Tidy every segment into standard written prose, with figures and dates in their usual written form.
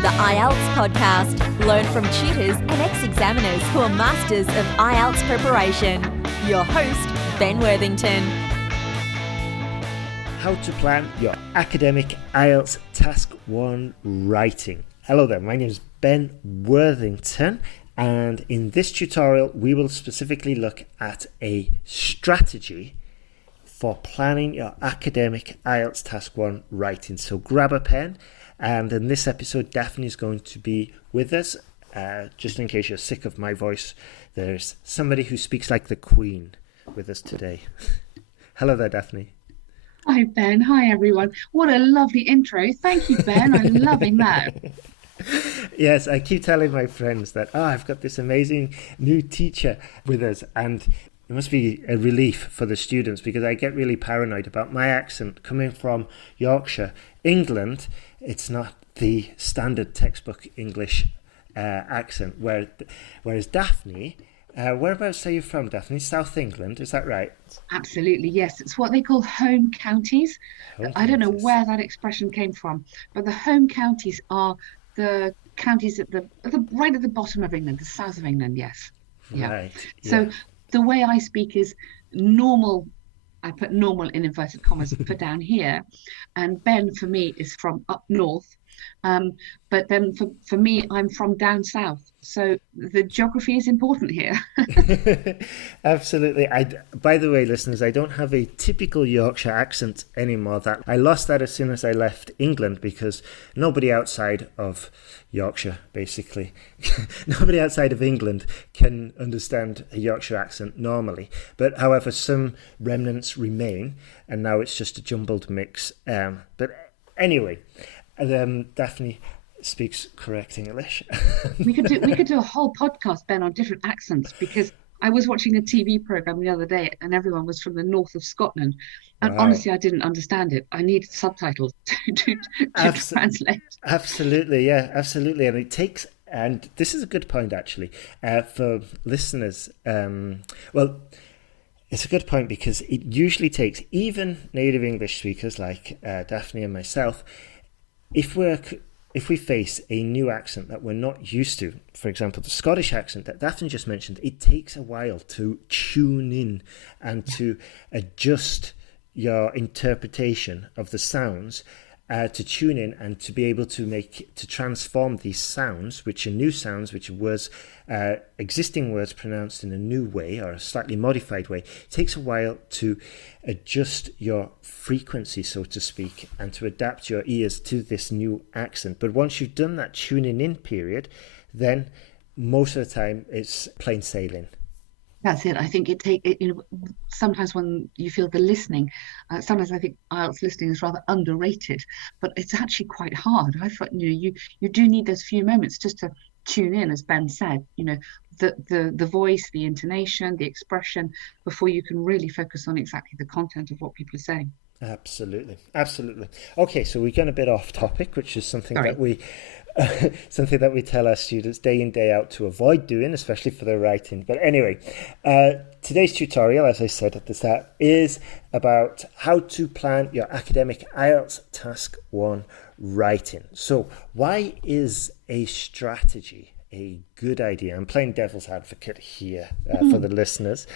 to the IELTS podcast. Learn from tutors and ex-examiners who are masters of IELTS preparation. Your host, Ben Worthington. How to plan your academic IELTS Task 1 writing. Hello there, my name is Ben Worthington, and in this tutorial we will specifically look at a strategy for planning your academic IELTS Task 1 writing. So grab a pen, and in this episode Daphne is going to be with us. Just in case you're sick of my voice, there's somebody who speaks like the Queen with us today. Hello there, Daphne. Hi, Ben. Hi, everyone. What a lovely intro. Thank you, Ben. I'm loving that. Yes, I keep telling my friends that, I've got this amazing new teacher with us, and it must be a relief for the students because I get really paranoid about my accent coming from Yorkshire, England. It's not the standard textbook English accent, whereas Daphne, whereabouts are you from, Daphne? South England, is that right? Absolutely, yes. It's what they call home counties. I don't know where that expression came from, but the home counties are the counties right at the bottom of England, the south of England, yes. Yeah. Right. So the way I speak is normal. I put normal in inverted commas for down here, and Ben for me is from up north. But then for me, I'm from down south. So the geography is important here. Absolutely. By the way, listeners, I don't have a typical Yorkshire accent anymore. That I lost that as soon as I left England because nobody outside of Yorkshire, basically, nobody outside of England can understand a Yorkshire accent normally. But however, some remnants remain, and now it's just a jumbled mix. But anyway, Daphne speaks correct English. We could do a whole podcast, Ben, on different accents, because I was watching a TV program the other day and everyone was from the north of Scotland, and honestly I didn't understand it. I needed subtitles to translate. Absolutely, yeah, absolutely. And this is a good point actually for listeners. It's a good point because it usually takes even native English speakers like Daphne and myself, if we face a new accent that we're not used to, for example, the Scottish accent that Daphne just mentioned, it takes a while to tune in and to adjust your interpretation of the sounds, to tune in and to be able to transform these sounds, which are new sounds, which was existing words pronounced in a new way or a slightly modified way. It takes a while to adjust your frequency, so to speak, and to adapt your ears to this new accent. But once you've done that tuning in period, then most of the time it's plain sailing. That's it. I think sometimes when you feel the listening, sometimes I think IELTS listening is rather underrated, but it's actually quite hard. I thought, you do need those few moments just to tune in, as Ben said, the voice, the intonation, the expression, before you can really focus on exactly the content of what people are saying. Absolutely. Okay, so we're getting a bit off topic, which is something that we tell our students day in, day out to avoid doing, especially for their writing. But anyway, today's tutorial, as I said at the start, is about how to plan your academic IELTS Task 1 writing. So why is a strategy a good idea? I'm playing devil's advocate here for the listeners.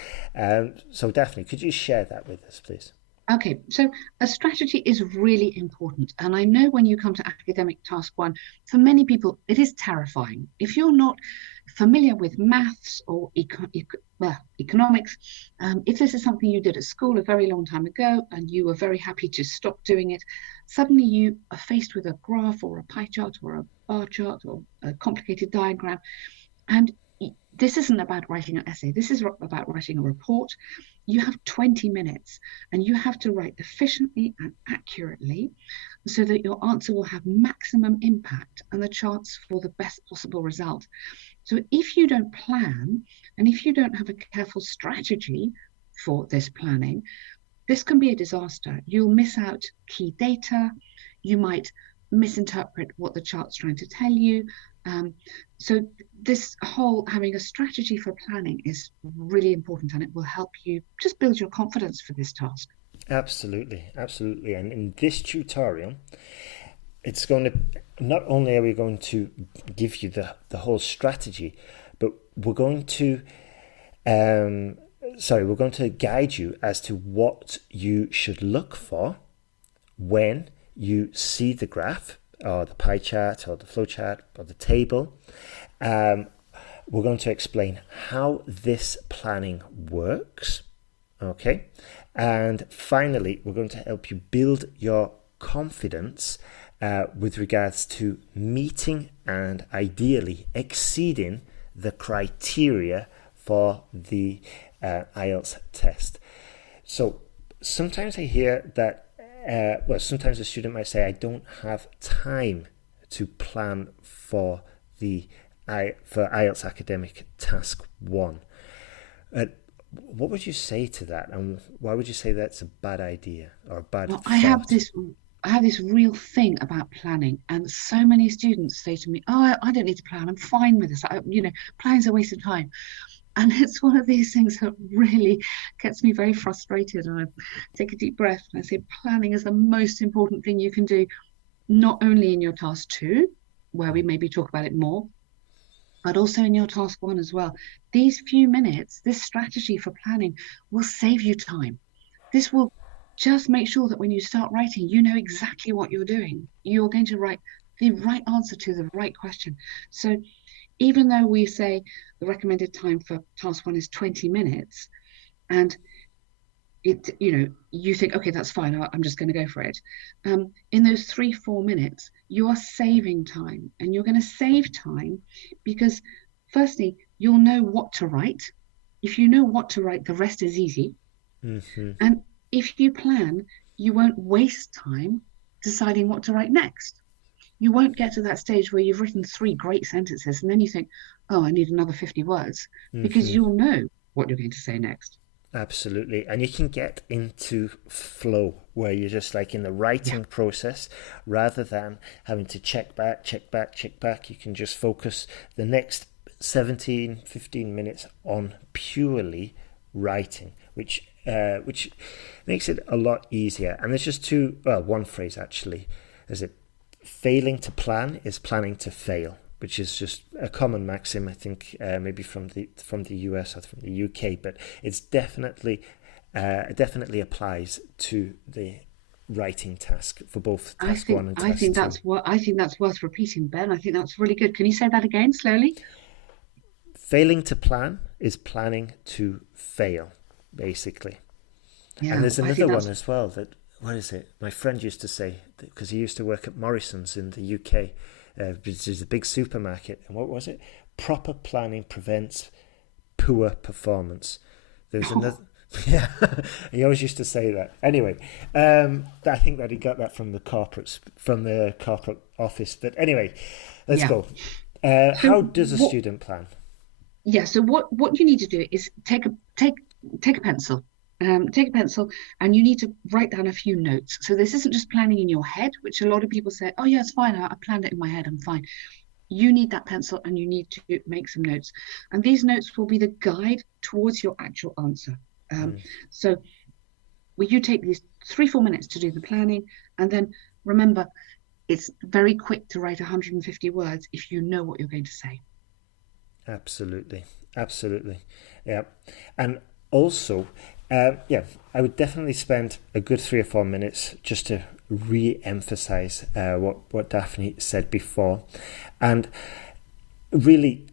So Daphne, could you share that with us, please? Okay, so a strategy is really important. And I know when you come to Academic Task 1, for many people, it is terrifying. If you're not familiar with maths or economics, if this is something you did at school a very long time ago and you were very happy to stop doing it, suddenly you are faced with a graph or a pie chart or a bar chart or a complicated diagram. And this isn't about writing an essay. This is about writing a report. You have 20 minutes and you have to write efficiently and accurately so that your answer will have maximum impact and the chance for the best possible result. So if you don't plan and if you don't have a careful strategy for this planning, this can be a disaster. You'll miss out key data. You might misinterpret what the chart's trying to tell you. So this whole having a strategy for planning is really important, and it will help you just build your confidence for this task. Absolutely. And in this tutorial, it's going to not only are we going to give you the whole strategy, but we're going to we're going to guide you as to what you should look for when you see the graph or the pie chart or the flow chart or the table. We're going to explain how this planning works, okay? And finally, we're going to help you build your confidence with regards to meeting and ideally exceeding the criteria for the IELTS test. So sometimes I hear that, sometimes a student might say, I don't have time to plan for IELTS Academic Task 1. What would you say to that, and why would you say that's a bad idea or a bad thought? I have this real thing about planning, and so many students say to me, "Oh, I don't need to plan. I'm fine with this. Planning's a waste of time." And it's one of these things that really gets me very frustrated. And I take a deep breath and I say, planning is the most important thing you can do, not only in your task 2, where we maybe talk about it more, but also in your task 1 as well. These few minutes, this strategy for planning will save you time. This will just make sure that when you start writing, you know exactly what you're doing. You're going to write the right answer to the right question. So even though we say the recommended time for task 1 is 20 minutes, and you think, okay, that's fine, I'm just going to go for it. In those 3-4 minutes, you are saving time, and you're going to save time because, firstly, you'll know what to write. If you know what to write, the rest is easy. Mm-hmm. And if you plan, you won't waste time deciding what to write next. You won't get to that stage where you've written 3 great sentences and then you think, oh, I need another 50 words, because you'll know what you're going to say next. Absolutely. And you can get into flow where you're just like in the writing process rather than having to check back. You can just focus the next 15 minutes on purely writing, which makes it a lot easier. And there's just one phrase actually, is it failing to plan is planning to fail, which is just a common maxim, I think, maybe from the US or from the UK, but it's definitely applies to the writing task for both task 1 and task 2. I think that's worth repeating, Ben. I think that's really good. Can you say that again slowly? Failing to plan is planning to fail, basically. Yeah, and there's another one as well that, what is it? My friend used to say, because he used to work at Morrison's in the UK, which is a big supermarket. And what was it? Proper planning prevents poor performance. There's another. Yeah, he always used to say that. Anyway, I think that he got that from the corporate office. But anyway, let's go. How does a student plan? Yeah. So what you need to do is take a pencil. Take a pencil and you need to write down a few notes. So this isn't just planning in your head, which a lot of people say, oh yeah, it's fine, I planned it in my head, I'm fine. You need that pencil and you need to make some notes. And these notes will be the guide towards your actual answer. So you take these 3-4 minutes to do the planning, and then remember, it's very quick to write 150 words if you know what you're going to say. Absolutely. Yeah. And also, I would definitely spend a good 3 or 4 minutes just to re-emphasize what Daphne said before. And really,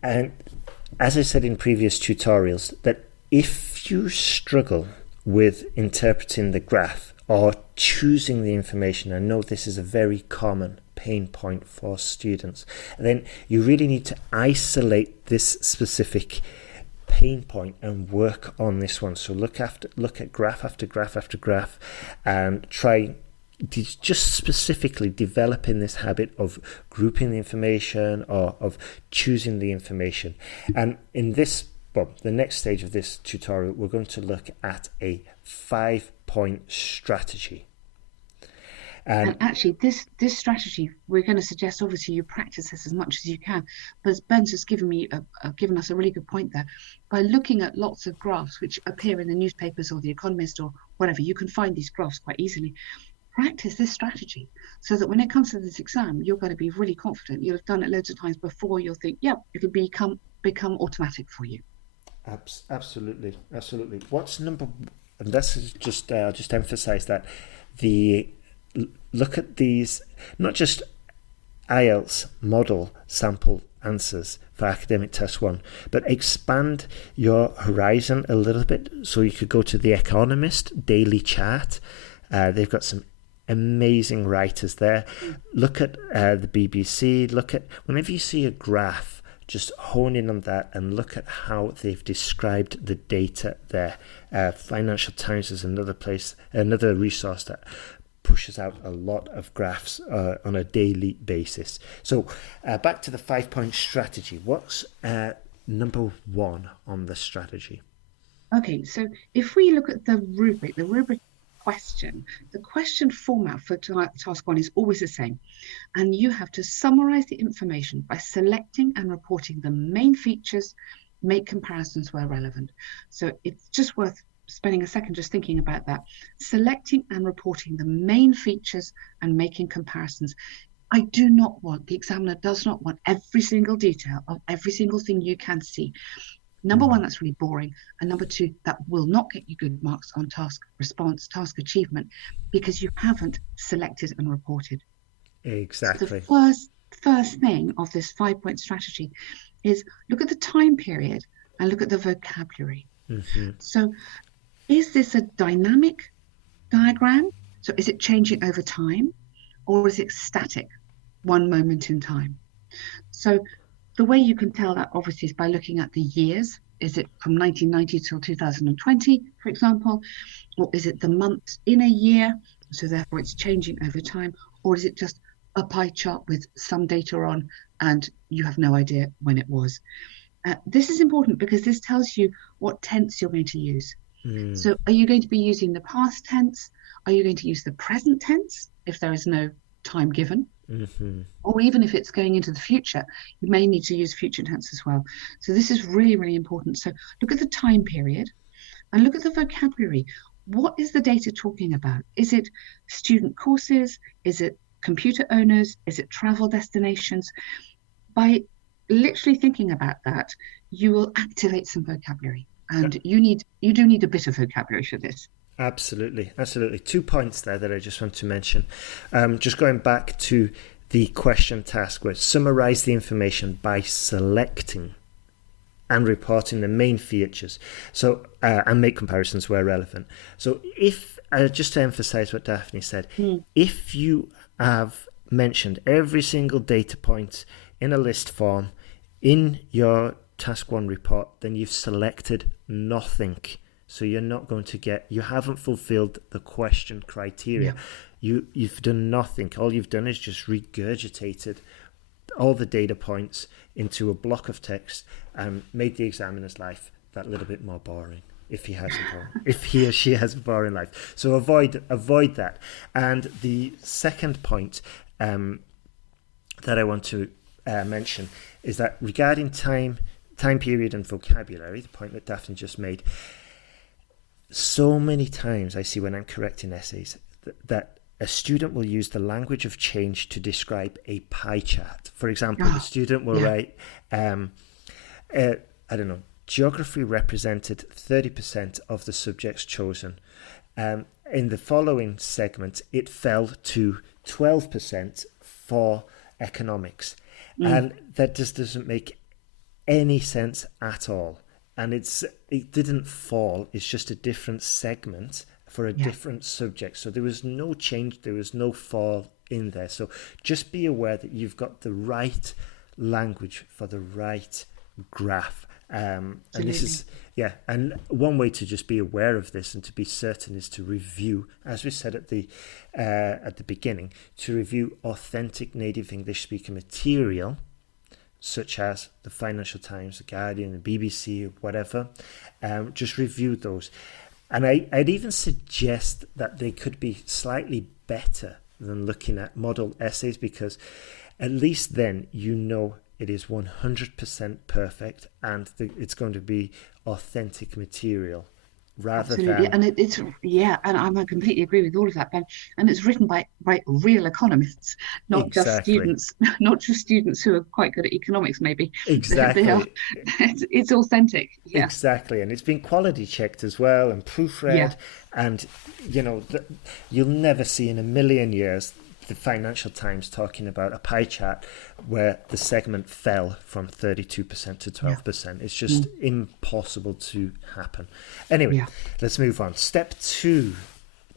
as I said in previous tutorials, that if you struggle with interpreting the graph or choosing the information, I know this is a very common pain point for students, then you really need to isolate this specific pain point and work on this one. So look at graph after graph after graph and try just specifically developing this habit of grouping the information or of choosing the information. And in this, the next stage of this tutorial, we're going to look at a 5-point strategy. And actually, this strategy, we're going to suggest, obviously, you practice this as much as you can. But Ben's just given us a really good point there. By looking at lots of graphs which appear in the newspapers or The Economist or whatever, you can find these graphs quite easily. practice this strategy so that when it comes to this exam, you're going to be really confident. You'll have done it loads of times before. You'll think, yeah, it'll become automatic for you. Absolutely. What's number? And this is just I'll just emphasize that the look at these, not just IELTS model sample answers for Academic Test 1, but expand your horizon a little bit. So you could go to The Economist daily chart. They've got some amazing writers there. Look at the BBC. Look at, whenever you see a graph, just hone in on that and look at how they've described the data there. Financial Times is another resource that pushes out a lot of graphs on a daily basis. So back to the 5-point strategy. What's number 1 on the strategy? Okay, so if we look at the rubric question, the question format for task 1 is always the same. And you have to summarize the information by selecting and reporting the main features, make comparisons where relevant. So it's just worth spending a second just thinking about that. Selecting and reporting the main features and making comparisons. The examiner does not want every single detail of every single thing you can see. Number 1, that's really boring. And number 2, that will not get you good marks on task response, task achievement, because you haven't selected and reported. Exactly. So the first thing of this 5-point strategy is look at the time period and look at the vocabulary. Mm-hmm. So is this a dynamic diagram? So is it changing over time, or is it static, one moment in time? So the way you can tell that obviously is by looking at the years. Is it from 1990 till 2020, for example? Or is it the months in a year? So therefore it's changing over time. Or is it just a pie chart with some data on and you have no idea when it was? This is important because this tells you what tense you're going to use. So are you going to be using the past tense? Are you going to use the present tense if there is no time given? Mm-hmm. Or even if it's going into the future, you may need to use future tense as well. So this is really, really important. So look at the time period and look at the vocabulary. What is the data talking about? Is it student courses? Is it computer owners? Is it travel destinations? By literally thinking about that, you will activate some vocabulary. And you do need a bit of vocabulary for this. Absolutely. 2 points there that I just want to mention. Just going back to the question task, where summarize the information by selecting and reporting the main features. So and make comparisons where relevant. So if just to emphasize what Daphne said, if you have mentioned every single data point in a list form in your task 1 report, then you've selected nothing. So you're not going to you haven't fulfilled the question criteria. Yeah. You've done nothing. All you've done is just regurgitated all the data points into a block of text and made the examiner's life that little bit more boring. If he or she has a boring life. So avoid that. And the second point that I want to mention is that regarding time period and vocabulary, the point that Daphne just made, so many times I see when I'm correcting essays that a student will use the language of change to describe a pie chart. For example, the student will write, geography represented 30% of the subjects chosen. In the following segment, it fell to 12% for economics. And that just doesn't make any sense at all. And it didn't fall. It's just a different segment for a different subject. So there was no change. There was no fall in there. So just be aware that you've got the right language for the right graph. And this is, and one way to just be aware of this and to be certain is to review, as we said at the beginning, to review authentic native English speaker material, such as the Financial Times, the Guardian, the BBC, or whatever. Just review those. And I'd even suggest that they could be slightly better than looking at model essays, because at least then you know it is 100% perfect and it's going to be authentic material rather Absolutely, than... and and I completely agree with all of that, Ben. And it's written by real economists, not just Exactly. students, not just students who are quite good at economics. Maybe they are. Exactly. It's authentic. Yeah, Exactly, and it's been quality checked as well and yeah, proofread, and you'll never see in a million years the Financial Times talking about a pie chart where the segment fell from 32% to yeah, 12%. It's just mm, impossible to happen. Anyway, yeah. let's move on. Step 2, So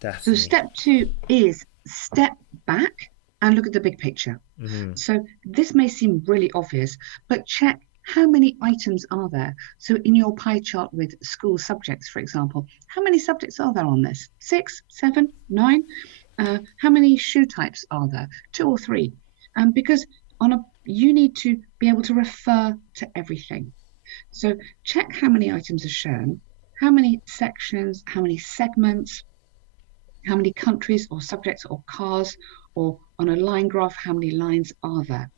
Daphne. step 2 is step back and look at the big picture. Mm-hmm. So this may seem really obvious, but check how many items are there. So in your pie chart with school subjects, for example, how many subjects are there on this? 6, 7, 9? How many shoe types are there? 2 or 3? Because you need to be able to refer to everything. So check how many items are shown, how many sections, how many segments, how many countries or subjects or cars, or on a line graph, how many lines are there?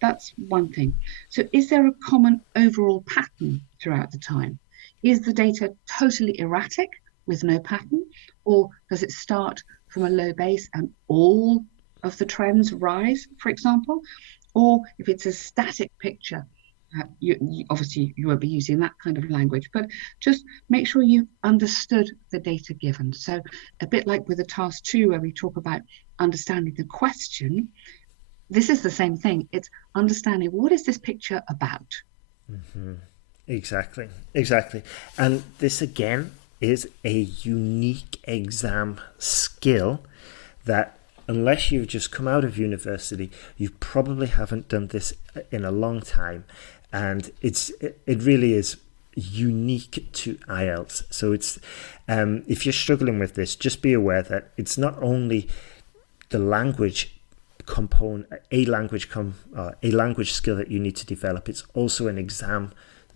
That's one thing. So is there a common overall pattern throughout the time? Is the data totally erratic with no pattern, or does it start from a low base and all of the trends rise, for example? Or if it's a static picture, obviously you won't be using that kind of language, but just make sure you've understood the data given. So a bit like with the task 2 where we talk about understanding the question, this is the same thing. It's understanding what is this picture about. Mm-hmm. Exactly. And this again is a unique exam skill that, unless you've just come out of university, you probably haven't done this in a long time. And it really is unique to IELTS. So it's if you're struggling with this, just be aware that it's not only the language component, a language skill that you need to develop. It's also an exam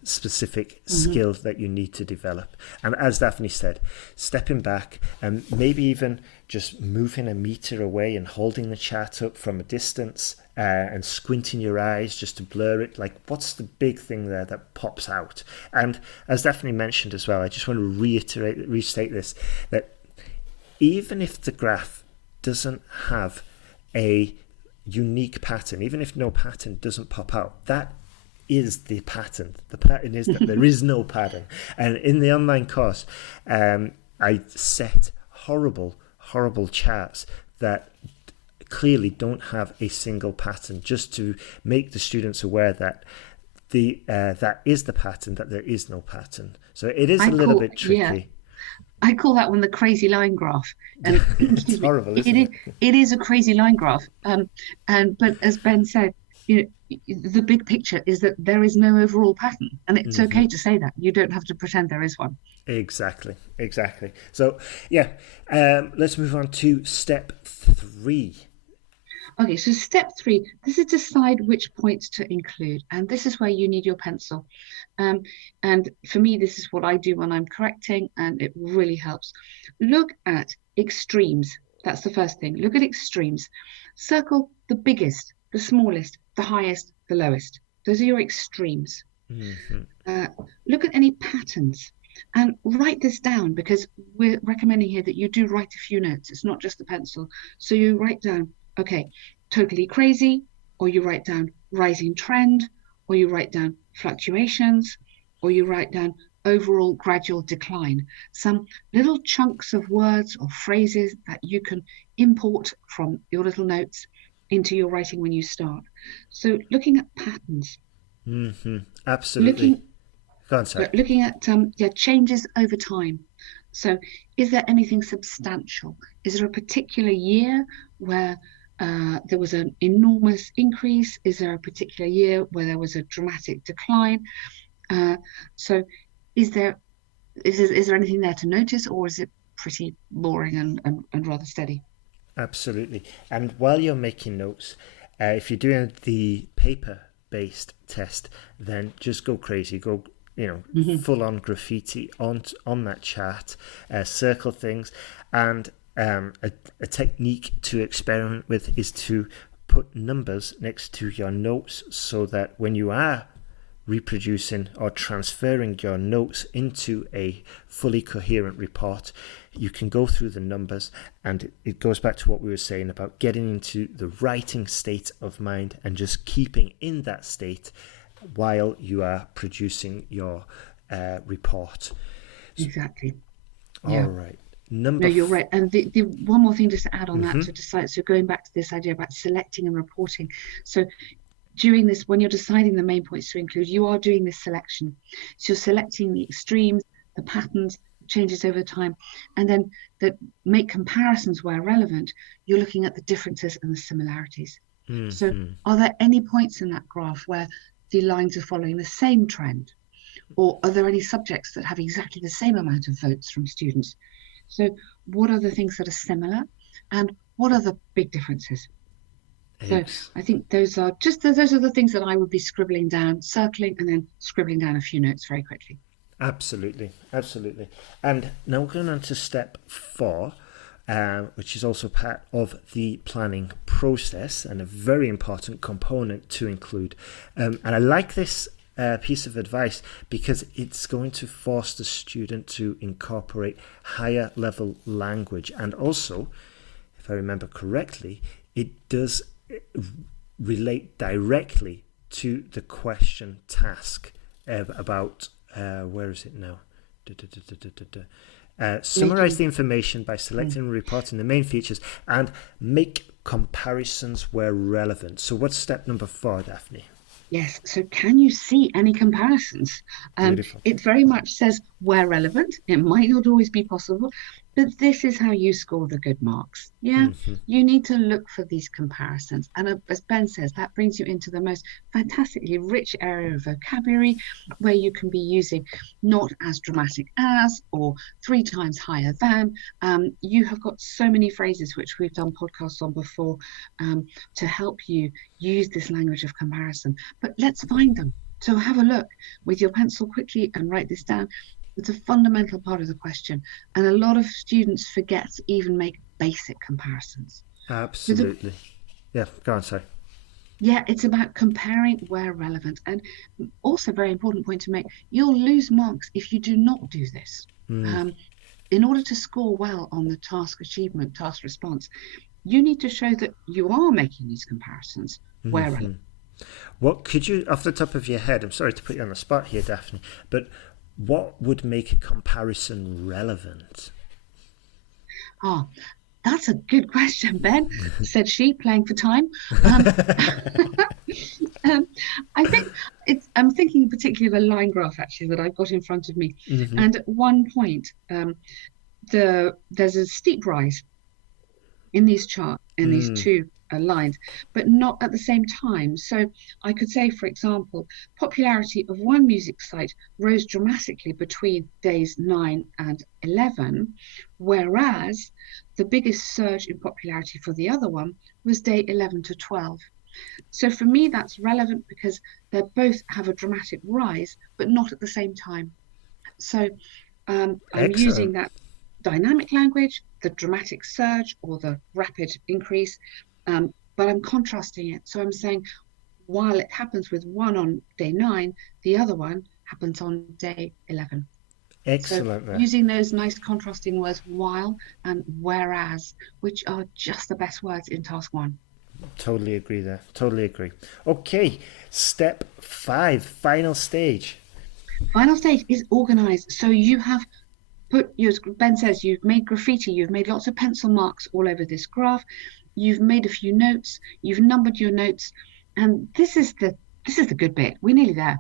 specific skill that you need to develop. And as Daphne said, stepping back and maybe even just moving a meter away and holding the chart up from a distance and squinting your eyes just to blur it, like what's the big thing there that pops out. And as Daphne mentioned as well, I just want to restate this, that even if the graph doesn't have a unique pattern, even if no pattern doesn't pop out, that is the pattern. The pattern is that there is no pattern. And in the online course, I set horrible charts that clearly don't have a single pattern, just to make the students aware that that is the pattern, that there is no pattern. So it is a little bit tricky. Yeah, I call that one the crazy line graph. And It's horrible, isn't it? It is a crazy line graph. But as Ben said, the big picture is that there is no overall pattern, and it's okay to say that. You don't have to pretend there is one. Exactly. So yeah, let's move on to step 3. Okay, so step 3, this is decide which points to include, and this is where you need your pencil. And for me, this is what I do when I'm correcting, and it really helps. Look at extremes. That's the first thing. Look at extremes. Circle the biggest, the smallest, the highest, the lowest. Those are your extremes. Look at any patterns and write this down, because we're recommending here that you do write a few notes. It's not just the pencil. So you write down, okay, totally crazy, or you write down rising trend, or you write down fluctuations, or you write down overall gradual decline. Some little chunks of words or phrases that you can import from your little notes into your writing when you start. So looking at patterns. Absolutely. Go on, sorry. Looking at changes over time. So is there anything substantial? Is there a particular year where there was an enormous increase? Is there a particular year where there was a dramatic decline? So is there anything there to notice, or is it pretty boring and rather steady? Absolutely. And while you're making notes, if you're doing the paper-based test, then just go crazy. Go, full-on graffiti on that chart, circle things. And a technique to experiment with is to put numbers next to your notes, so that when you are reproducing or transferring your notes into a fully coherent report, you can go through the numbers, and it goes back to what we were saying about getting into the writing state of mind and just keeping in that state while you are producing your report. Exactly. All right. No, you're right. And the one more thing just to add on Mm-hmm. that, to decide, so going back to this idea about selecting and reporting. So during this, when you're deciding the main points to include, you are doing this selection. So you're selecting the extremes, the patterns, changes over time, and then that make comparisons where relevant. You're looking at the differences and the similarities. Mm-hmm. So are there any points in that graph where the lines are following the same trend? Or are there any subjects that have exactly the same amount of votes from students? So what are the things that are similar, and what are the big differences? So I think those are the things that I would be scribbling down, circling, and then scribbling down a few notes very quickly. Absolutely. And now we're going on to step 4, which is also part of the planning process and a very important component to include. And I like this piece of advice because it's going to force the student to incorporate higher level language, and also, if I remember correctly, it does relate directly to the question task about where is it now? Summarize the information by selecting and reporting the main features and make comparisons where relevant. So what's step number 4, Daphne? Yes. So can you see any comparisons? It very much says where relevant. It might not always be possible, but this is how you score the good marks. Yeah. Mm-hmm. You need to look for these comparisons. And as Ben says, that brings you into the most fantastically rich area of vocabulary where you can be using not as dramatic as or 3 times higher than. You have got so many phrases which we've done podcasts on before to help you use this language of comparison. But let's find them. So have a look with your pencil quickly and write this down. It's a fundamental part of the question. And a lot of students forget to even make basic comparisons. Absolutely. Yeah, go on, sorry. Yeah, it's about comparing where relevant. And also very important point to make, you'll lose marks if you do not do this. In order to score well on the task achievement, task response, you need to show that you are making these comparisons where relevant. What could you, off the top of your head, I'm sorry to put you on the spot here, Daphne, but what would make a comparison relevant? That's a good question, Ben, said she, playing for time. I think I'm thinking particularly of a line graph, actually, that I've got in front of me. Mm-hmm. And at one point, there's a steep rise in these charts, in these two lines, but not at the same time. So I could say, for example, popularity of one music site rose dramatically between days 9 and 11, whereas the biggest surge in popularity for the other one was day 11 to 12. So for me, that's relevant because they both have a dramatic rise, but not at the same time. So I'm using that dynamic language, the dramatic surge or the rapid increase, but I'm contrasting it. So I'm saying, while it happens with one on day 9, the other one happens on day 11. Excellent. So using those nice contrasting words, while and whereas, which are just the best words in task 1. Totally agree there. Totally agree. Okay, step 5, final stage. Final stage is organize. So you have Ben says you've made graffiti, you've made lots of pencil marks all over this graph, you've made a few notes, you've numbered your notes, and this is the good bit. We're nearly there.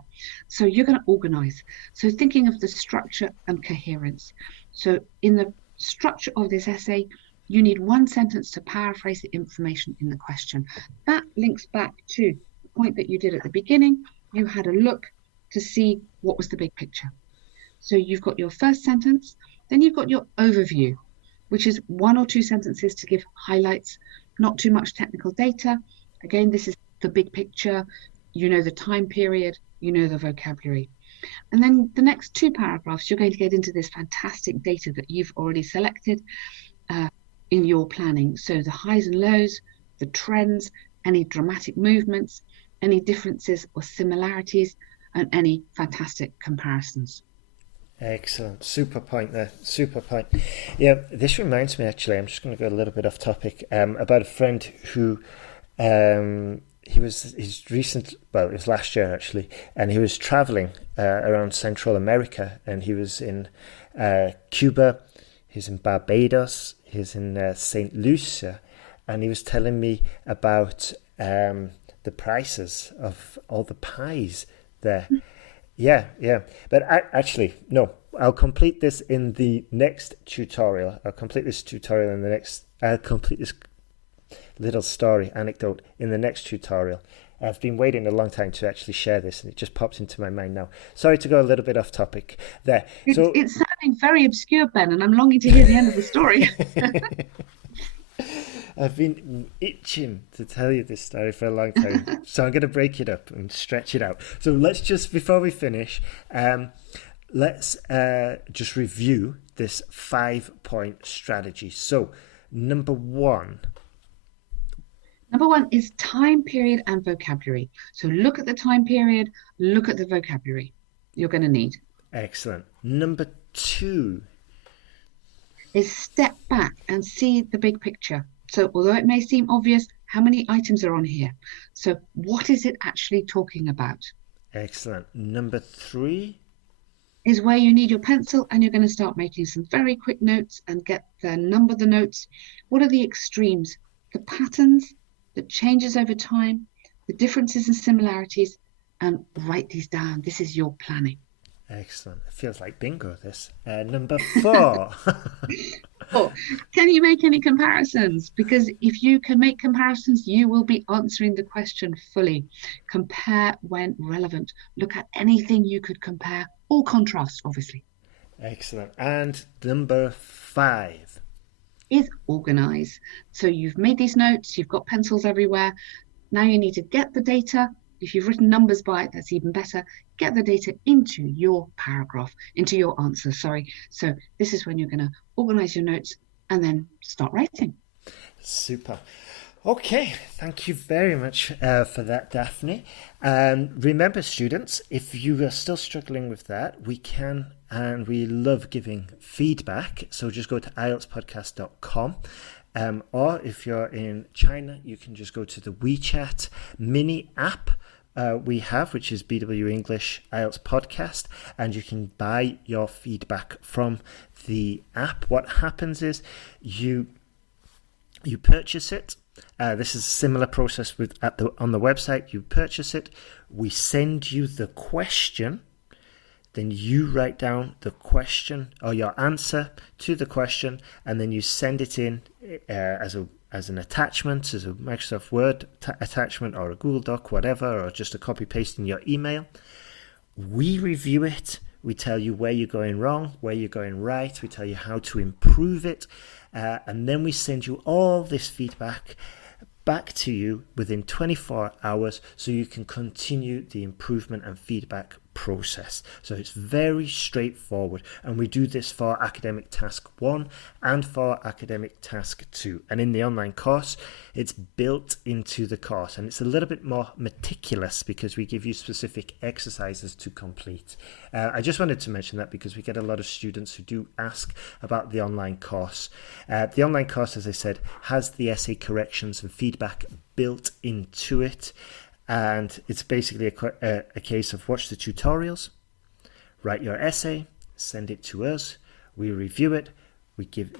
So you're going to organize. So thinking of the structure and coherence. So in the structure of this essay, you need one sentence to paraphrase the information in the question. That links back to the point that you did at the beginning. You had a look to see what was the big picture. So you've got your first sentence, then you've got your overview, which is 1 or 2 sentences to give highlights, not too much technical data. Again, this is the big picture. You know the time period, you know the vocabulary. And then the next 2 paragraphs, you're going to get into this fantastic data that you've already selected in your planning. So the highs and lows, the trends, any dramatic movements, any differences or similarities, and any fantastic comparisons. Excellent. Super point there. Super point. Yeah, this reminds me, actually, I'm just going to go a little bit off topic, about a friend who, it was last year actually, and he was traveling around Central America, and he was in Cuba, he was in Barbados, he was in St. Lucia, and he was telling me about the prices of all the pies there. Yeah. But actually, no, I'll complete this in the next tutorial. I'll complete this little story, anecdote in the next tutorial. I've been waiting a long time to actually share this, and it just popped into my mind now. Sorry to go a little bit off topic there. It's sounding very obscure, Ben, and I'm longing to hear the end of the story. I've been itching to tell you this story for a long time, so I'm going to break it up and stretch it out. So let's just, before we finish, let's just review this 5-point strategy. So number one is time period and vocabulary. So look at the time period, look at the vocabulary you're going to need. Excellent. Number 2 is step back and see the big picture. So although it may seem obvious, how many items are on here? So what is it actually talking about? Excellent. Number 3 is where you need your pencil, and you're going to start making some very quick notes and number the notes. What are the extremes? The patterns, the changes over time, the differences and similarities, and write these down. This is your planning. Excellent. It feels like bingo, this. Number 4. Can you make any comparisons? Because if you can make comparisons, you will be answering the question fully. Compare when relevant. Look at anything you could compare, or contrast, obviously. Excellent. And number 5 is organize. So you've made these notes, you've got pencils everywhere. Now you need to get the data. If you've written numbers by it, that's even better. Get the data into your paragraph, into your answer, sorry. So this is when you're going to organize your notes and then start writing. Super. Okay, thank you very much for that, Daphne. Remember, students, if you are still struggling with that, we can and we love giving feedback. So just go to IELTSPodcast.com. Or if you're in China, you can just go to the WeChat mini app we have, which is BW English IELTS Podcast, and you can buy your feedback from the app. What happens is you purchase it. This is a similar process on the website. You purchase it. We send you the question. Then you write down the question or your answer to the question, and then you send it in as an attachment, as a Microsoft Word attachment or a Google Doc, whatever, or just a copy paste in your email. We review it. We tell you where you're going wrong, where you're going right. We tell you how to improve it. And then we send you all this feedback back to you within 24 hours so you can continue the improvement and feedback process. So it's very straightforward, and we do this for Academic Task 1 and for Academic Task 2. And in the online course, it's built into the course, and it's a little bit more meticulous because we give you specific exercises to complete. I just wanted to mention that because we get a lot of students who do ask about the online course. The online course, as I said, has the essay corrections and feedback built into it. And it's basically a case of watch the tutorials, write your essay, send it to us, we review it,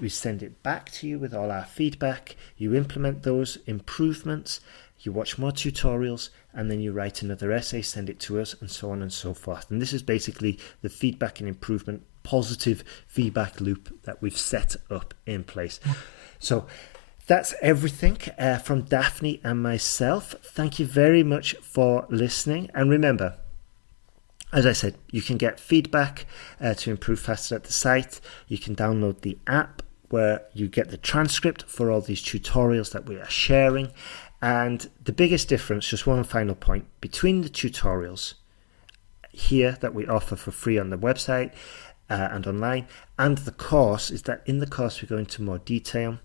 we send it back to you with all our feedback, you implement those improvements, you watch more tutorials, and then you write another essay, send it to us, and so on and so forth. And this is basically the feedback and improvement, positive feedback loop that we've set up in place. So that's everything from Daphne and myself. Thank you very much for listening. And remember, as I said, you can get feedback to improve faster at the site. You can download the app where you get the transcript for all these tutorials that we are sharing. And the biggest difference, just one final point, between the tutorials here that we offer for free on the website and online and the course is that in the course we go into more detail.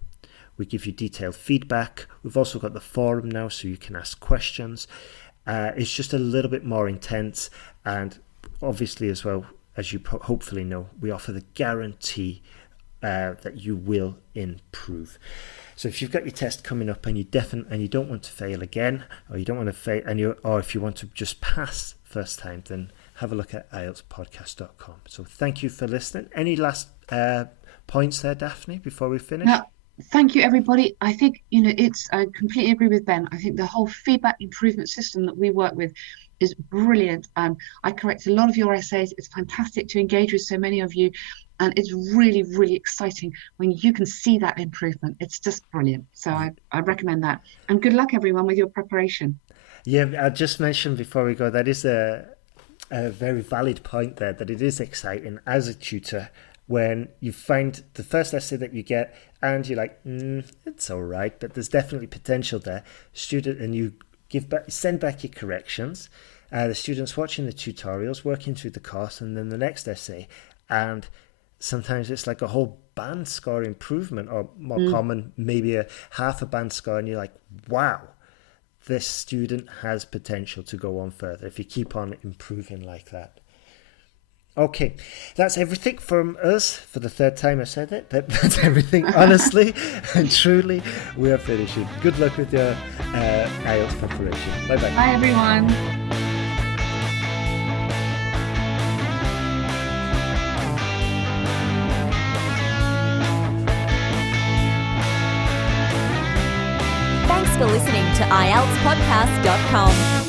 We give you detailed feedback. We've also got the forum now so you can ask questions. It's just a little bit more intense, And obviously as well, as you hopefully know, we offer the guarantee that you will improve. So if you've got your test coming up and you don't want to fail again, or you don't want to fail, or if you want to just pass first time, then have a look at IELTSPodcast.com. So thank you for listening. Any last points there, Daphne, before we finish? No, thank you, everybody. I think, I completely agree with Ben. I think the whole feedback improvement system that we work with is brilliant. I correct a lot of your essays. It's fantastic to engage with so many of you. And it's really, really exciting when you can see that improvement. It's just brilliant. So I recommend that. And good luck, everyone, with your preparation. Yeah, I just mentioned before we go, that is a very valid point there, that it is exciting as a tutor when you find the first essay that you get and you're like, it's all right, but there's definitely potential there. And you send back your corrections. The students watching the tutorials, working through the course, and then the next essay. And sometimes it's like a whole band score improvement, or more common, maybe a half a band score, and you're like, wow, this student has potential to go on further if you keep on improving like that. Okay, that's everything from us. For the third time I said it, but that's everything. Honestly and truly, we are finishing. Good luck with your IELTS preparation. Bye-bye. Bye, everyone. Thanks for listening to IELTSPodcast.com.